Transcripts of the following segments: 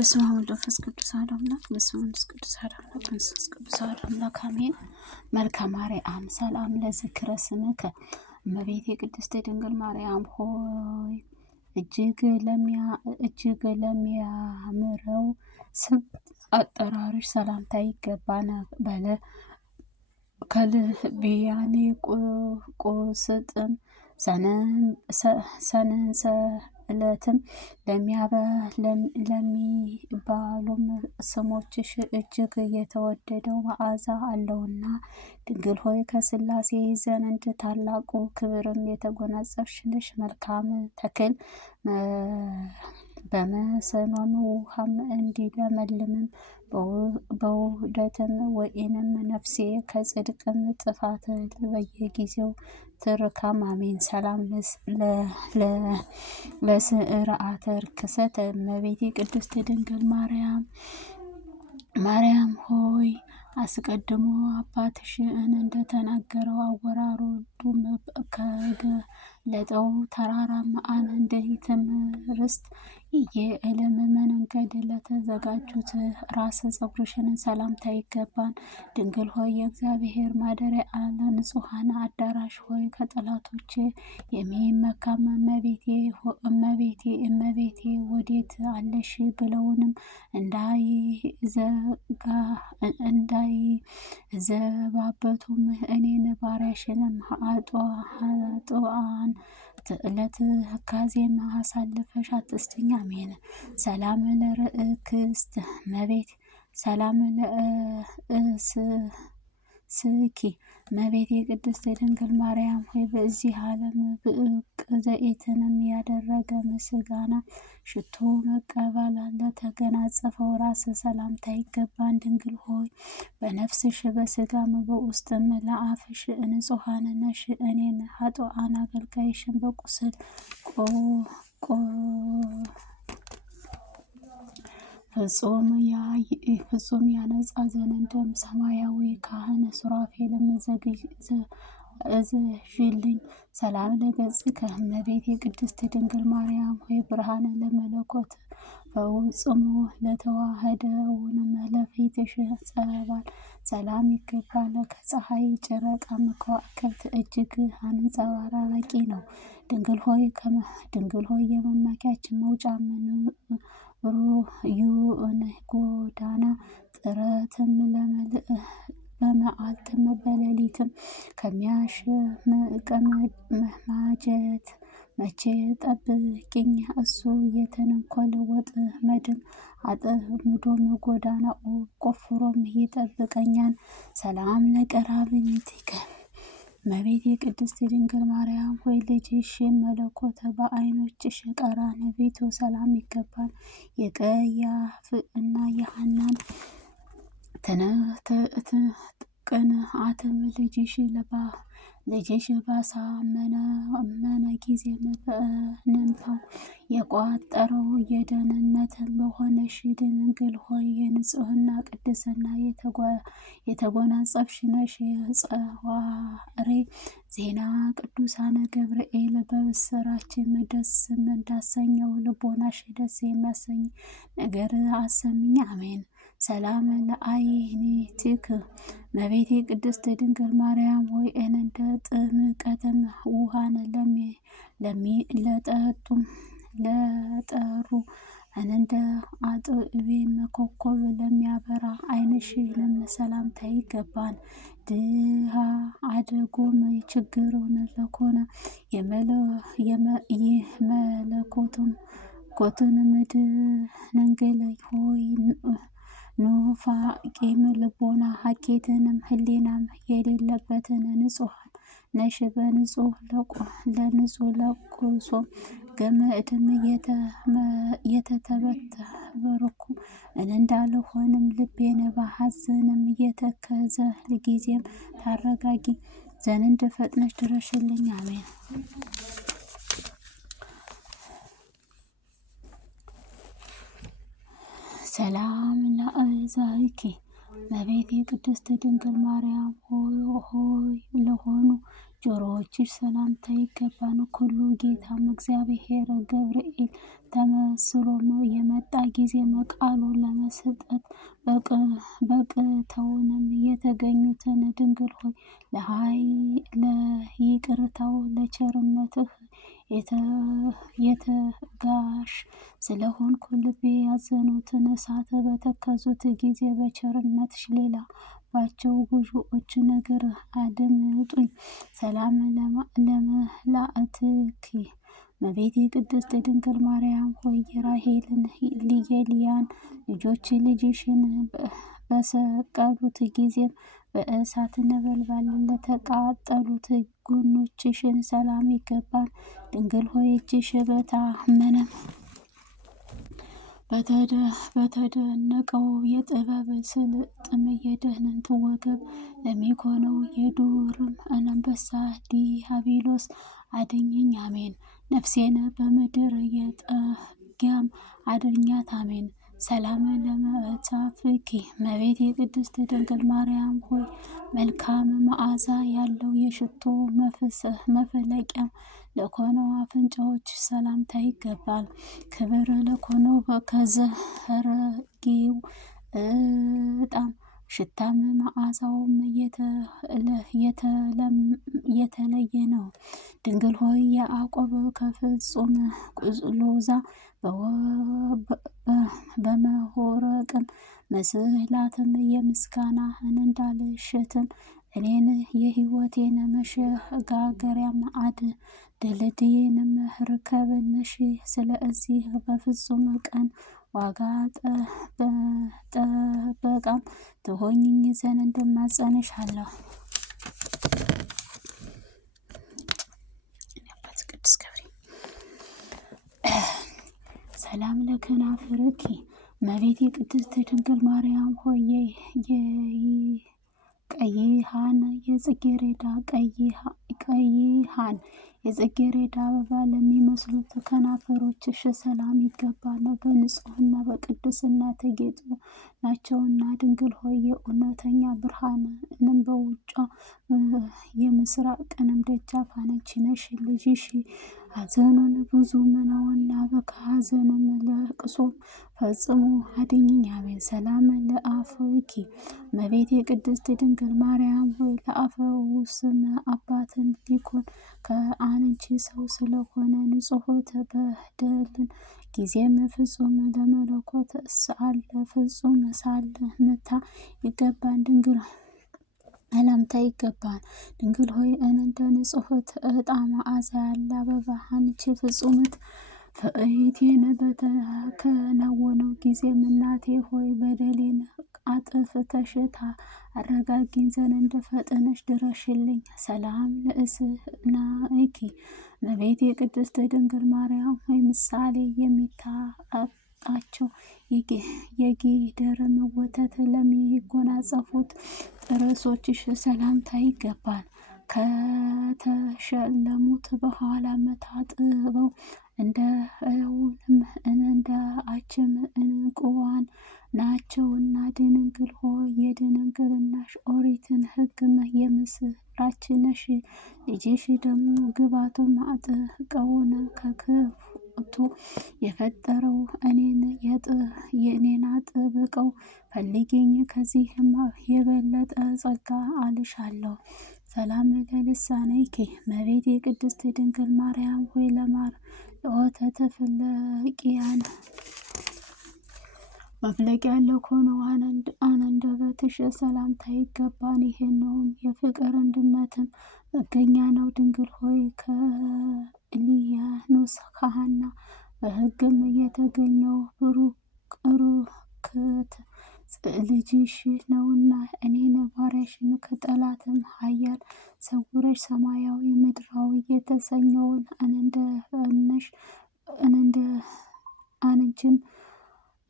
በስመ አብ ወወልድ ወመንፈስ ቅዱስ አሐዱ አምላክ። በስመ አብ ወመንፈስ ቅዱስ አሐዱ አምላክ። መንፈስ ቅዱስ አሐዱ አምላክ አሜን። መልካም ማርያም ሰላም ለዝክረ ስምከ እመቤቴ ቅድስት ድንግል ማርያም ሆይ እጅግ ለሚያምረው ስም አጠራርሽ ሰላምታ ይገባናል። ከልብያኔ ቁስጥም ሰንሰለትም ለሚባሉም ስሞችሽ እጅግ የተወደደው መዓዛ አለውና ድንግል ሆይ ከሥላሴ ዘንድ ታላቁ ክብርም የተጎናጸፍሽ ነሽ። መልካም ተክል በመስኖም ውሃም እንዲለመልምም በውህደትም ወይንም ነፍሴ ከጽድቅም ጥፋት በየጊዜው ትርካም አሜን። ሰላም ለስርዓተ ርክሰት እመቤቴ ቅድስት ድንግል ማርያም ሆይ አስቀድሞ አባትሽን እንደተናገረው አወራረዱም ከገለጠው ተራራማ አንዲትም ርስት የዕልም መንገድ ለተዘጋጁት ራስ ፀጉርሽን ሰላምታ ይገባን። ድንግል ሆይ የእግዚአብሔር ማደሪያ አለ ንጹሐን አዳራሽ ሆይ ከጠላቶቼ የሚመካም እመቤቴ ወዴት አለሽ ብለውንም እንዳይዘባበቱም እኔን ባሪያሽንም ኃጥአን ለትካዜም አሳልፈሽ አትስጭኝ አሜን። ሰላም ለርእክስት እመቤት ሰላም ለእስኪ እመቤቴ ቅድስት ድንግል ማርያም ሆይ በዚህ ዓለም ብቅ ዘይትንም ያደረገ ምስጋና ሽቶ መቀበል ለተገናጸፈው ራስ ሰላምታ ይገባን። ድንግል ሆይ በነፍስሽ በስጋም በውስጥም ለአፍሽ ንጹሐን ነሽ። እኔን ኃጥአን አገልጋይሽን በቁስል ፍጹም ያነጻ ዘንድም ሰማያዊ ካህን ሱራፌልም እዘዥልኝ። ሰላም ለገጽከ እመቤቴ ቅድስት ድንግል ማርያም ሆይ ብርሃን ለመለኮት ፈጽሞ ለተዋህደውንም ለፊትሽ ጸባል ሰላም ይገባል። ከፀሐይ ጨረቃም ከዋክብት እጅግ አንጸባራቂ ነው። ድንግል ሆይ የመመኪያችን መውጫ ሩዩን ጎዳና ጥረትም በመዓልትም በሌሊትም ከሚያሽቅማጀት መቼ ጠብቂኝ። እሱ የተንኮል ወጥመድም አጥምዶም ጎዳና ቆፍሮም ይጠብቀኛል። ሰላም ለቀራንብትከ እመቤቴ ቅድስት ድንግል ማርያም ሆይ ልጅሽ መለኮት በዓይኖችሽ ቀራንቢት ሰላም ይገባል። የቀያፍ እና የሐናን ቅንዓትም ልጅሽ ባሳመነ ጊዜም በእንባው የቋጠረው የደህንነት በሆነሽ ድንግል ሆይ የንጽሕና ቅድስና የተጎናጸፍሽ ነሽ። የጸዋሬ ዜና ቅዱሳን ገብርኤል በብስራችን ደስም እንዳሰኘው ልቦናሽ ደስ የሚያሰኝ ነገር አሰሚኝ አሜን። ሰላም ለአይኒቲክ እመቤቴ ቅድስት ድንግል ማርያም ሆይ እንደ ጥምቀትም ውሃን ለጠሩ እንደ አጥቢም ኮከብ ለሚያበራ ዓይንሽንም ሰላምታ ይገባን። ድሃ አደጎም ችግሩን ለኮነ የመለኮትን ድንግል ሆይ ኑፋቄም ልቦና ሀኬትንም ህሊናም የሌለበትን ንጹሐን ነሽ። በንጹሕ ለቁሶ ገመድም የተተበተበርኩ እንዳልሆንም ልቤን በሐዘንም የተከዘ ጊዜም ታረጋጊ ዘንድ ፈጥነሽ ድረሽልኝ አሜን። ሰላም ለአእዛኪ እመቤቴ ቅድስት ድንግል ማርያም ሆይ ለሆኑ ጆሮዎችሽ ሰላምታ ይገባን። ኩሉ ጌታም እግዚአብሔር ገብርኤል ተመስሎ የመጣ ጊዜ ቃሉ ለመስጠት በቅተውንም የተገኙትን ድንግል ሆይ ለይቅርታው ለቸርነትህ የተጋሽ ስለሆንኩ ልቤ ያዘኑትን እሳት በተከዙት ጊዜ በቸርነትሽ ሌላ ባቸው ጉዞዎች ነገር አድምጡኝ። ሰላም ለመላእክትኪ እመቤቴ ቅድስት ድንግል ማርያም ሆይ የራሔልን የልያን ልጆች ልጅሽን በሰቀሉት ጊዜም በእሳት ነበልባል ለተቃጠሉት ጎኖችሽን ሰላም ይገባል። ድንግል ሆይ እጅሽ በታመነ በተደነቀው የጥበብ ስልጥም የደህንንት ወገብ ለሚኮነው የዱርም አንበሳ ዲያብሎስ አድኝኝ አሜን። ነፍሴን በምድር የጠጊያም አድኛት አሜን። ሰላም ለመጻፍኪ እመቤቴ ቅድስት ድንግል ማርያም ሆይ መልካም መዓዛ ያለው የሽቶ መፈለቂያም ለኮነው አፍንጫዎች ሰላምታ ይገባል። ክብር ለኮነው ከዘረጊው ዕጣን ሽታም መዓዛውም የተለየ ነው። ድንግል ሆይ ያዕቆብ ከፍጹም ሎዛ በመሆረቅም መስላትም የምስጋናህን እንዳልሽትም እኔን የሕይወቴን መሸጋገሪያም ድልድዬንም ርካብ ነሽ። ስለዚህ በፍጹም ቀን ዋጋ ጠበቃም ትሆኚኝ ዘንድ እንማጸንሻለሁ። ሰላም ለከናፍርኪ እመቤቴ ቅድስት ድንግል ማርያም ሆይ ቀይሃን የጽጌረዳ ቀይሃን የጽጌረዳ አበባ ለሚመስሉት ከናፈሮችሽ ሰላም ይገባል። በንጽህና በቅድስና ተጌጡ ናቸውና ድንግል ሆይ የእውነተኛ ብርሃንም በውጯ የምስራቅንም ደጃፍ አንቺ ነሽ። ልጅሽ ሐዘኑን ብዙ ነውና ከሐዘንም ለቅሶም ፈጽሞ አድኝኝ አሜን። ሰላም ለአፍኪ እመቤቴ ቅድስት ድንግል ማርያም ሆይ ለአፈውስም አባትን ሊኮን ከአንቺ ሰው ስለሆነ ንጹሖት በደልን ጊዜም ፍጹም ለመለኮት ሳለ ፍጹም ሳለ ምታ ይገባን። ድንግል ሰላምታ ይገባል። ድንግል ሆይ እንደ ንጹሕት ዕጣን መዓዛ ያለ አበባ አንቺ ፍጹምት ፈእቴን በተከናወነው ጊዜም እናቴ ሆይ በደሌን አጥፍተሽ አረጋጊኝ ዘንድ ፈጥነሽ ድረሽልኝ። ሰላም ለእስናእኪ እመቤቴ ቅድስት ድንግል ማርያም ሆይ ምሳሌ የሚታጣቸው የጊደርም ወተት ለሚጎናጸፉት ጥርሶችሽ ሰላምታ ይገባል። ከተሸለሙት በኋላ ታጥበው እንደ አችም እንቁዋን ናቸውና ድንግል ሆይ የድንግልናሽ ኦሪትን ሕግም የምስራች ነሽ። ልጅሽ ደግሞ ግባቱን አጥቀውን ከክፉ የፈጠረው የእኔን አጥብቀው ፈልጊኝ ከዚህም የበለጠ ጸጋ አልሻለሁ። ሰላም ለልሳነኪ እመቤቴ ቅድስት ድንግል ማርያም ሆይ ለማር ለወተት ፍለቂያን መፍለቂያ ለሆነው አንደበትሽ ሰላምታ ይገባን። ይሄነውም የፍቅር አንድነትም መገኛ ነው። ድንግል ሆይ ከኢልያኖስ ከሐና በሕግም የተገኘው ብሩክት ልጅሽ ነውና እኔን ባሪያሽን ከጠላትም ኃያል ሰውረሽ ሰማያዊ ምድራዊ የተሰኘውን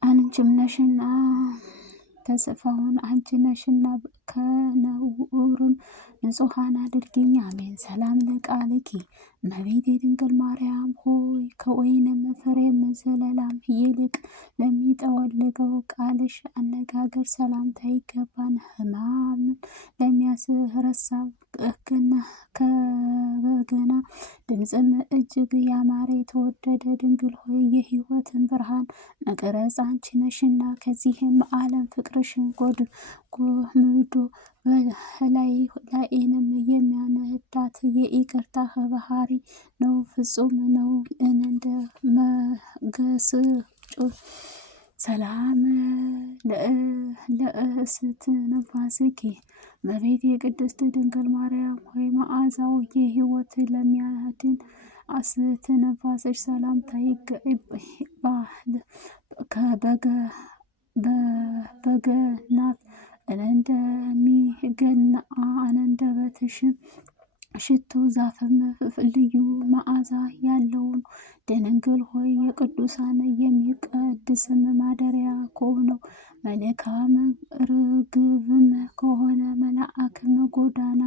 አንቺም ነሽና ተስፋውን አንቺ ነሽና ከነውርም ንጹሐን አድርጊኝ አሜን። ሰላም ለቃልኪ እመቤቴ ድንግል ማርያም ሆይ ከወይንም ፍሬም ዘለላም ይልቅ ለሚጠወልገው ቃልሽ አነጋገር ሰላምታ ይገባን። ሕማምን ለሚያስረሳ ሕግና ከበገና ድምፅም እጅግ ያማረ የተወደደ ድንግል ሆይ የሕይወትን ብርሃን መቅረጽ አንቺ ነሽና ከዚህም ዓለም ፍቅርሽን ጎምዶ ላይንም የሚያነዳት የይቅርታህ ባህሪ ነው፣ ፍጹም ነው እንደ መገስጮ ሰላም ለእስትንፋስኪ እመቤቴ የቅድስት ድንግል ማርያም ሆይ መዓዛው የሕይወት ለሚያድን እስትንፋስሽ ሰላምታ ይገባል። በገናት እንደሚገና አንደበትሽም ሽቱ ዛፍም ልዩ መዓዛ ያለውን ድንግል ሆይ የቅዱሳን የሚቀድስም ማደሪያ ከሆነው መልካም ርግብም ከሆነ መልአክም ጎዳና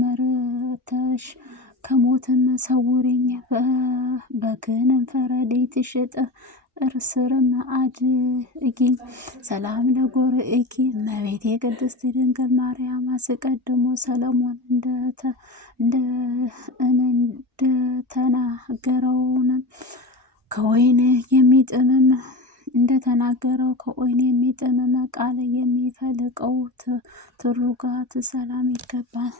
መርተሽ ከሞትም ሰውሪኝ። በክንፈ ረድኤትሽ ጥር ስርም አድርጊኝ። ሰላም ለጎርኢኪ እመቤቴ ቅድስት ድንግል ማርያም አስቀድሞ ሰለሞን እንደተናገረውንም ከወይን የሚጥምም እንደተናገረው ከወይን የሚጥምም ቃል የሚፈልቀው ትሩጋት ሰላም ይገባል።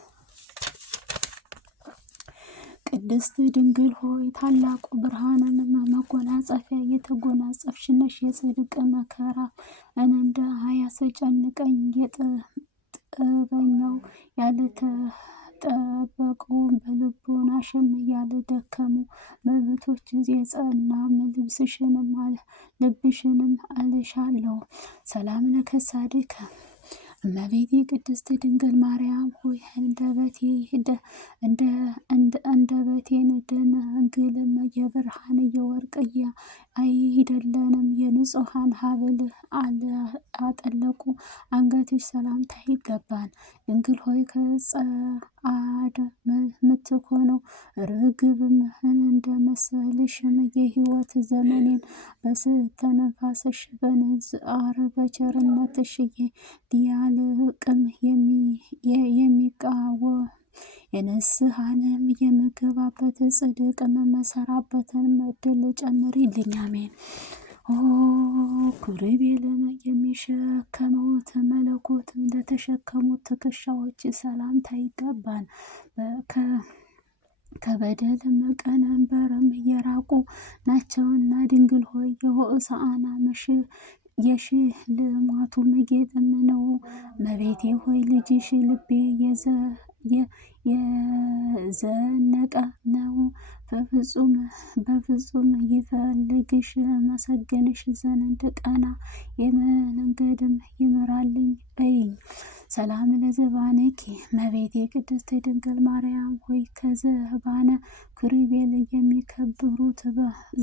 ቅድስት ድንግል ሆይ ታላቁ ብርሃንን መጎናጸፊያ የተጎናጸፍሽ ነሽ። የጽድቅ መከራ እንደ አያስጨንቀኝ የጥበኛው ያልተጠበቁ በልቦናሽም ያልደከሙ መብቶች የጸና ልብሽንም አልሻለሁ። ሰላም ለከሳድከ እመቤቴ ቅድስት ድንግል ማርያም ሆይ አንደበቴን ደናግልም የብርሃን የወርቅ አይደለንም የንጹሐን ሀብል አጠለቁ አንገትሽ ሰላምታ ይገባል። ድንግል ሆይ ከጸአደ ምትኮነው ርግብም እንደመሰልሽም የሕይወት ዘመኔን በስተነፋስሽ በንዝአር በቸርነትሽ ዲያልቅም የሚቃወም የንስሐንም የምገባበት ጽድቅ መሰራበትን እድል ጨምሪልኝ። አሜን። ኦ ኪሩቤልን የሚሸከመውት መለኮት እንደተሸከሙት ትከሻዎች ሰላምታ ይገባል። ከበደልም ቀንበርም የራቁ ናቸውና ድንግል ሆይ የሆሳዕና የሽልማቱም ጌጥም ነው። እመቤቴ ሆይ ልጅሽ ልቤ የዘነቀ ነው። በፍጹም ይፈልግሽ መሰገንሽ ዘንድ ቀና የመንገድም ይምራልኝ በይኝ። ሰላም ለዘባነኪ እመቤቴ ቅድስት ድንግል ማርያም ሆይ ከዘባነ ኪሩቤል የሚከብሩት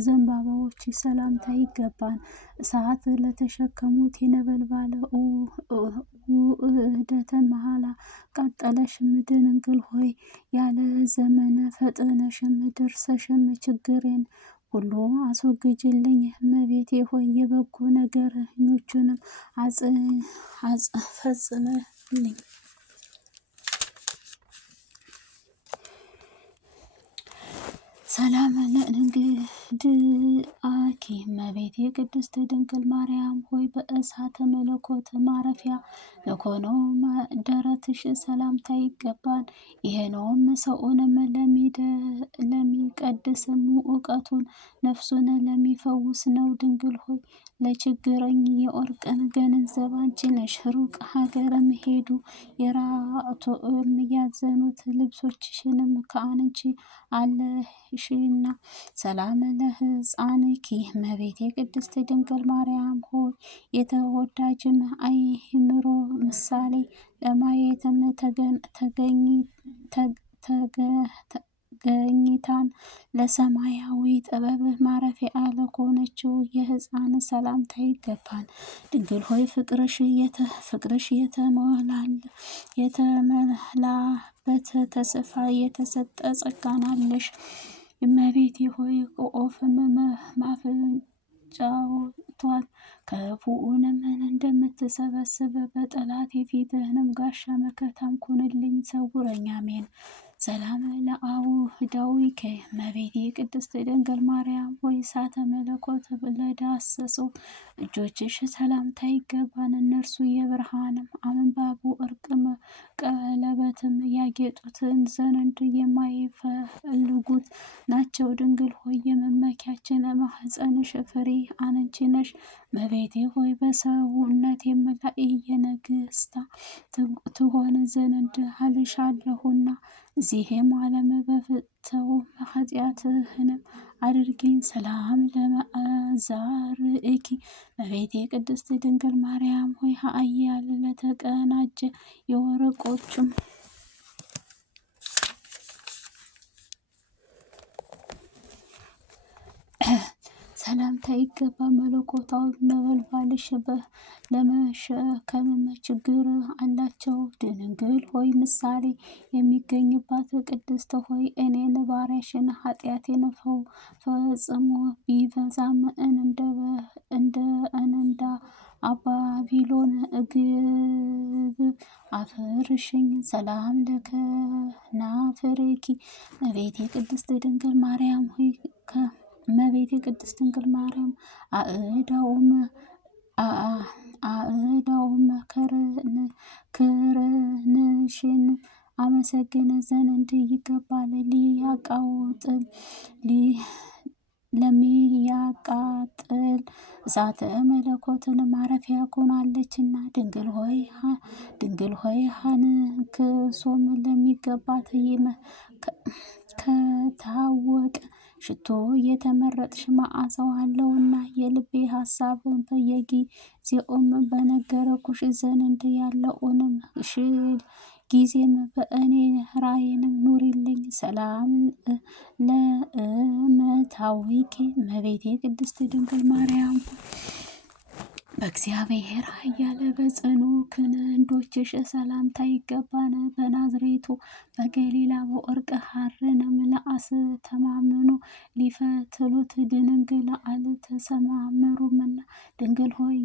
ዘንባባዎች ሰላምታ ይገባል። እሳት ለተሸከሙት የነበልባል ውእደተ መሐላ ቃጠለሽም ድንግል ሆይ ያለ ዘመነ ፈጥነሽም ደርሰሽም ችግሬን ሁሉ አስወግጅልኝ። እመቤቴ ሆይ የበጎ ነገረኞቹንም ፈጽመልኝ። ሰላም ለእንግድአኪ እመቤቴ ቅድስት ድንግል ማርያም ሆይ በእሳተ መለኮት ማረፊያ ለሆነው ደረትሽ ሰላምታ ይገባል። ይሄነውም ሰውንም ለሚቀድስም እውቀቱን ነፍሱን ለሚፈውስ ነው። ድንግል ሆይ ለችግረኝ የወርቅን ገንዘብ አንቺ ነሽ። ሩቅ ሀገርም ሄዱ የራቶም ያዘኑት ልብሶችሽንም ከአንቺ አለሽና። ሰላም ለሕፃንኪ እመቤቴ ቅድስት ድንግል ማርያም ሆይ የተወዳጅም አእምሮ ምሳሌ ለማየትም ገኝታን ለሰማያዊ ጥበብህ ማረፊያ ለሆነችው የሕፃን ሰላምታ ይገባል። ድንግል ሆይ ፍቅርሽ የተመላበት ተስፋ የተሰጠ ጸጋን አለሽ። እመቤቴ ሆይ ከኦፍም ማፍንጫቷን ክፉውንም እንደምትሰበስብ በጠላት የፊትህንም ጋሻ መከታም ኩንልኝ፣ ሰውረኝ። አሜን። ሰላም ለአውህዳዊከ እመቤቴ ቅድስት ድንግል ማርያም ሆይ እሳተ መለኮት ለዳሰሱ እጆችሽ ሰላምታ ይገባን። እነርሱ የብርሃንም አምባቡ እርቅም ቀለበትም ያጌጡትን ዘንድ የማይፈልጉት ናቸው። ድንግል ሆይ የመመኪያችን ማኅፀንሽ ፍሬ አንቺ ነሽ። እመቤቴ ሆይ በሰውነቴም ላይ የነግሥታ ትሆን ዘንድ አልሻለሁና እዚህም ዓለም በፍተው ኃጢአትህንም አድርጊኝ። ሰላም ለመዓዛርኢኪ እመቤቴ ቅድስት ድንግል ማርያም ሆይ ኃያል ለተቀናጀ የወርቆቹም ሰላምታ ይገባ። መለኮታዊ ነበልባልሽ ለመሸከምም ችግር አላቸው። ድንግል ሆይ ምሳሌ የሚገኝባት ቅድስት ሆይ እኔን ባሪያሽን ኃጢአቴን ፈጽሞ ቢበዛም እንደ አባቢሎን እግብ አፍርሽኝ። ሰላም ለከናፍርኪ እመቤቴ ቅድስት ድንግል ማርያም ሆይ እመቤቴ ቅድስት ድንግል ማርያም አእዳውም ክርንሽን አመሰግን ዘንድ ይገባል። ለሚያቃጥል እሳተ መለኮትን ማረፊያ ሆናለችና ድንግል ሆይ ሀንክሶም ለሚገባት ከታወቀ ሽቶ የተመረጥሽ መዓዛው አለውና የልቤ ሀሳብ በየጊዜውም በነገረኩሽ ዘንድ ያለውንም ጊዜም በእኔ ራእይንም ኑሪልኝ። ሰላም ለእመታዊኪ እመቤቴ ቅድስት ድንግል ማርያም በእግዚአብሔር ኃያል በጽኑ ክንዶችሽ ሰላምታ ይገባን። በናዝሬቱ በገሊላ በወርቅ ሐርንም ለአስተማመኑ ሊፈትሉት ድንግል አልተሰማመሩምና ድንግል ሆይ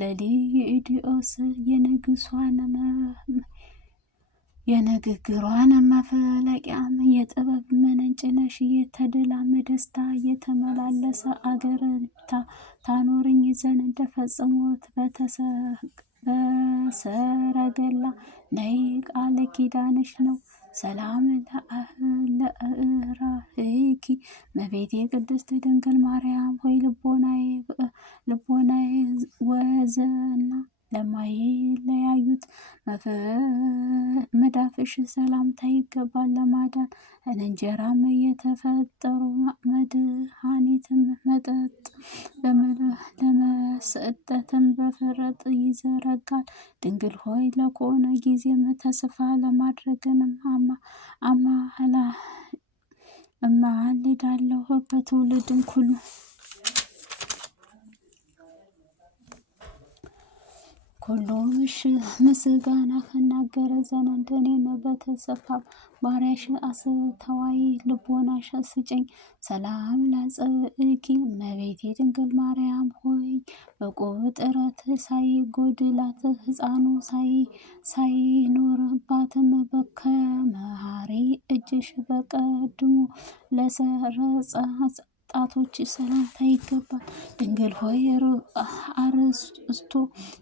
ለሊዲኦስ የንግግሯን መፍለቂያም የጥበብ ምንጭ ነሽ። የተድላም ደስታ የተመላለሰ አገር ታኖርኝ ዘንድ ፈጽሞት በሰረገላ ነይ ቃል ኪዳንሽ ነው። ሰላም ለእራህኪ እመቤቴ ቅድስት ድንግል ማርያም ሆይ ልቦናዬ ወዘና ለማይለያዩት መዳፍሽ ሰላምታ ይገባል። ለማዳን እንጀራም የተፈጠሩ መድኃኒትም መጠጥ ለመስጠትም በፍረጥ ይዘረጋል። ድንግል ሆይ ለከሆነ ጊዜም ተስፋ ለማድረግንም እማልዳለሁ በትውልድም ሁሉ ኩሎምሽ ምስጋና ከናገረ ዘንድ እኔን በተሰፋ ባሪያሽ አስተዋይ ልቦናሽ ስጭኝ። ሰላም ላጽእኪ እመቤቴ ድንግል ማርያም ሆይ በቁጥረት ሳይጎድላት ሕፃኑ ሳይኖርባትም በከመሃሪ እጅሽ በቀድሞ ለሰረጸ ጣቶች ሰላምታ ይገባል። ድንግል ሆይ አርስቶ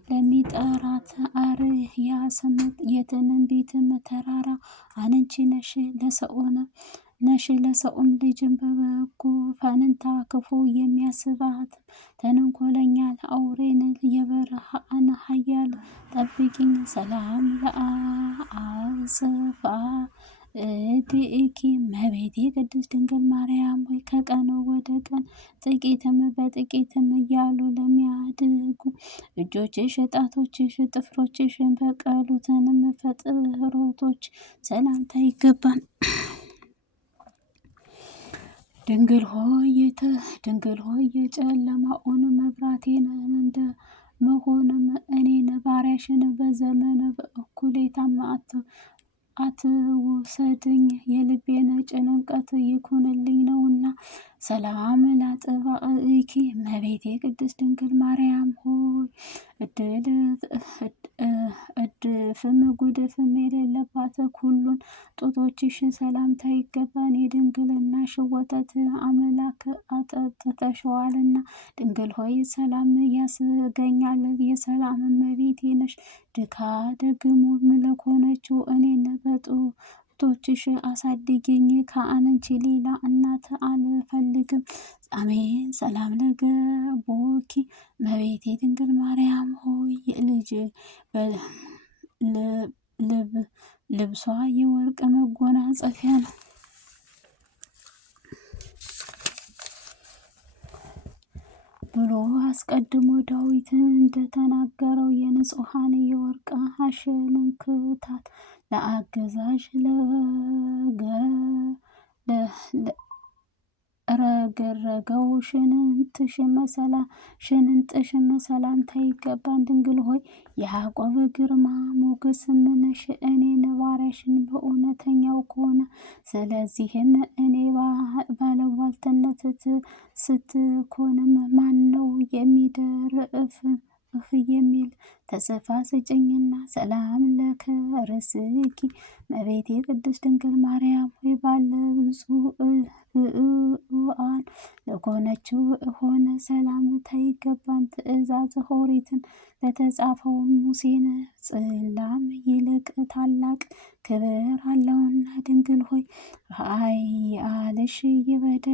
ለሚጠራት አርያስም የትንቢትም ተራራ አንቺ ነሽ ለሰውም ልጅም በበጎ ፈንታ ክፉ የሚያስባት ተንኮለኛ አውሬን የበረሃን ኃያል ጠብቂኝ። ሰላም ለአጽፋ እድእኪ እመቤቴ ቅድስት ድንግል ማርያም ሆይ ከቀን ወደ ቀን ጥቂትም በጥቂትም እያሉ ለሚያድጉ እጆችሽ፣ ጣቶችሽ፣ ጥፍሮችሽ በቀሉትንም ፍጥረቶች ሰላምታ ይገባል። ድንግል ሆይ የጨለማውን መብራቴን እንደ መሆንም እኔን ባሪያሽን በዘመን በእኩሌታም አትውሰድኝ፣ የልቤን ጭንቀት ይኩንልኝ ነውና። ሰላም ላጥባእኪ እመቤቴ ቅድስት ድንግል ማርያም ሆይ እድፍም ጉድፍም የሌለባት ሁሉን ጡቶችሽ ሰላምታ ይገባን። የድንግልናሽ ወተት አምላክ አጠጥተሽዋልና። ድንግል ሆይ ሰላም ያስገኛል፣ የሰላም እመቤቴ ነሽ። ደግሞ ለሆነችው እኔን በጡቶችሽ አሳድጊኝ፣ ከአንቺ ሌላ እናት አልፈልግም። አሜን። ሰላም ለገቦኪ እመቤቴ ድንግል ማርያም ሆይ ልብሷ የወርቅ መጎናጸፊያ ነው ብሎ አስቀድሞ ዳዊት እንደተናገረው የንጹሐን የወርቅ አሸንክታት ለአገዛዥ ረገረገው ሽንጥሽም ሰላምታ ይገባን። ድንግል ሆይ የያዕቆብ ግርማ ሞገስም ነሽ፣ እኔን ባሪያሽን በእውነተኛው ከሆነ ስለዚህም እኔ ባለሟልትነት ስትኮንም ማን ነው የሚደርፍ የሚል ተስፋ ስጭኝና። ሰላም ለከርስኪ እመቤቴ ቅድስት ድንግል ማርያም ሆይ ባለ ብዙ ብእዋን ለሆነችው ሆነ ሰላምታ ይገባን። ትእዛዝ ኦሪትን ለተጻፈው ሙሴን ጽላም ይልቅ ታላቅ ክብር አለውና። ድንግል ሆይ ኃያልሽ ይበደል